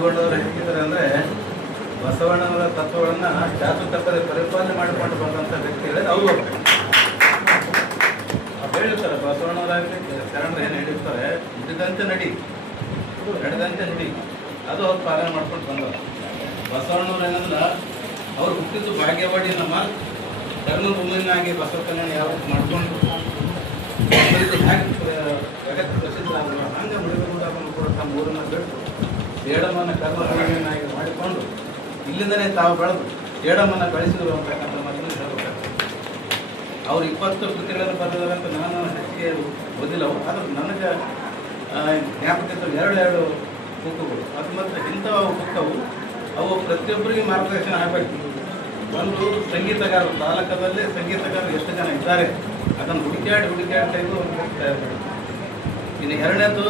ಬಸವಣ್ಣವರು ಹೇಗಿದ್ದಾರೆ ಅಂದರೆ ಬಸವಣ್ಣವರ ತತ್ವಗಳನ್ನು ಚಾಚು ತಪ್ಪದೆ ಪರಿಪಾಲನೆ ಮಾಡಿಕೊಂಡು ಬಂದಂಥ ವ್ಯಕ್ತಿ ಹೇಳಿದ್ರೆ ಅವರು ಹೇಳಿರ್ತಾರೆ. ಬಸವಣ್ಣವರಾಗಲಿ ಶರಣರು ಏನು ಹೇಳಿರ್ತಾರೆ, ನುಡಿದಂತೆ ನಡಿ, ನಡೆದಂತೆ ನುಡಿ, ಅದು ಅವ್ರು ಪಾಲನೆ ಮಾಡ್ಕೊಂಡು ಬಂದವರು. ಬಸವಣ್ಣವ್ರು ಏನಂದ್ರೆ ಅವ್ರು ಹುಟ್ಟಿದ್ದು ಭಾಗ್ಯವಾಡಿ ನಮ್ಮ ಧರ್ಮಭೂಮಿನಾಗಿ ಬಸವ ಕಲ್ಯಾಣ ಯಾವ ಮಾಡ್ಕೊಂಡು ಹೇಗೆ ಜಗತ್ತು ಪ್ರಸಿದ್ಧರಾದರು ಹಂಗೆ ಮುಡಿಗೂಡನ್ನು ಕೂಡ ತಮ್ಮ ಊರನ್ನು ಬಿಟ್ಟು ಏಡಮ್ಮನ ಕರ್ಮಭೂಮಿಯನ್ನಾಗಿ ಮಾಡಿಕೊಂಡು ಇಲ್ಲಿಂದಲೇ ತಾವು ಬೆಳೆದು ಏಡಮ್ಮನ ಬೆಳೆಸಿದ್ರು ಅಂತಕ್ಕಂಥ ಮಾತನ್ನು ಹೇಳಬೇಕಾಗ್ತದೆ. ಅವ್ರು 20 ಕೃತಿಗಳನ್ನು ಬರೆದಿದ್ದಾರೆ ಅಂತ ನಾನು ಹೆಚ್ಚಿಗೆ ಓದಿಲ್ಲವು, ಆದ್ರೆ ನನಗೆ ಜ್ಞಾಪಕದ್ದು 2 ಬುಕ್ಗಳು. ಅದು ಮತ್ತು ಇಂಥವು ಬುಕ್ಕವು ಅವು ಪ್ರತಿಯೊಬ್ಬರಿಗೆ ಮಾರ್ಗದರ್ಶನ ಆಗಬೇಕು. ಒಂದು ಸಂಗೀತಗಾರರು, ತಾಲೂಕದಲ್ಲಿ ಸಂಗೀತಗಾರರು ಎಷ್ಟು ಜನ ಇದ್ದಾರೆ ಅದನ್ನು ಹುಡುಕಾಡಿ ತೆಗೆದು ಹೋಗ್ತಾ ಇರ್ಬೇಕು. ಇನ್ನು 2ನೇದು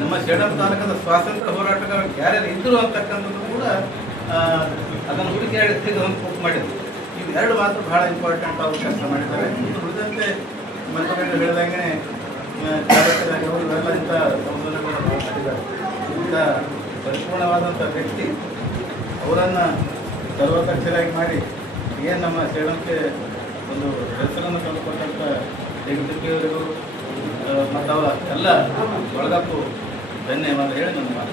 ನಮ್ಮ ಸೇಡಂ ತಾಲೂಕದ ಸ್ವಾತಂತ್ರ್ಯ ಹೋರಾಟಗಾರರು ಯಾರ್ಯಾರು ಇದ್ದರು ಅಂತಕ್ಕಂಥದ್ದು ಕೂಡ ಅದನ್ನು ಹುಡುಕಾಡಿ ತೆಗೆದು ಬುಕ್ ಮಾಡಿದ್ರು. ಇವು 2 ಮಾತ್ರ ಭಾಳ ಇಂಪಾರ್ಟೆಂಟ್ ಅವರು ಕೆಲಸ ಮಾಡಿದ್ದಾರೆ. ಉಳಿದಂತೆ ಮಂತ್ರಿಗಳು ಹೇಳಿದಂಗೆ ಚಾಲಕರಾಗಿ ಅವರು ಇವೆಲ್ಲ ಇಂಥ ಸಂಶೋಧನೆಗಳನ್ನು ಮಾಡಿದ್ದಾರೆ. ಇಂಥ ಪರಿಪೂರ್ಣವಾದಂಥ ವ್ಯಕ್ತಿ ಅವರನ್ನು ಸರ್ವದಕ್ಷರಾಗಿ ಮಾಡಿ ಏನು ನಮ್ಮ ಸೇಡಂಕ್ಕೆ ಒಂದು ಹೆಸರನ್ನು ತಂದುಕೊಟ್ಟಂಥ ಜಗದೀಶಿಯವರಿಗೂ ಮತ್ತು ಅವರ ಎಲ್ಲ ಒಳಗಕ್ಕೂ ಧನ್ಯವಾದ ಹೇಳಿ ನನ್ನ ಮಾತು.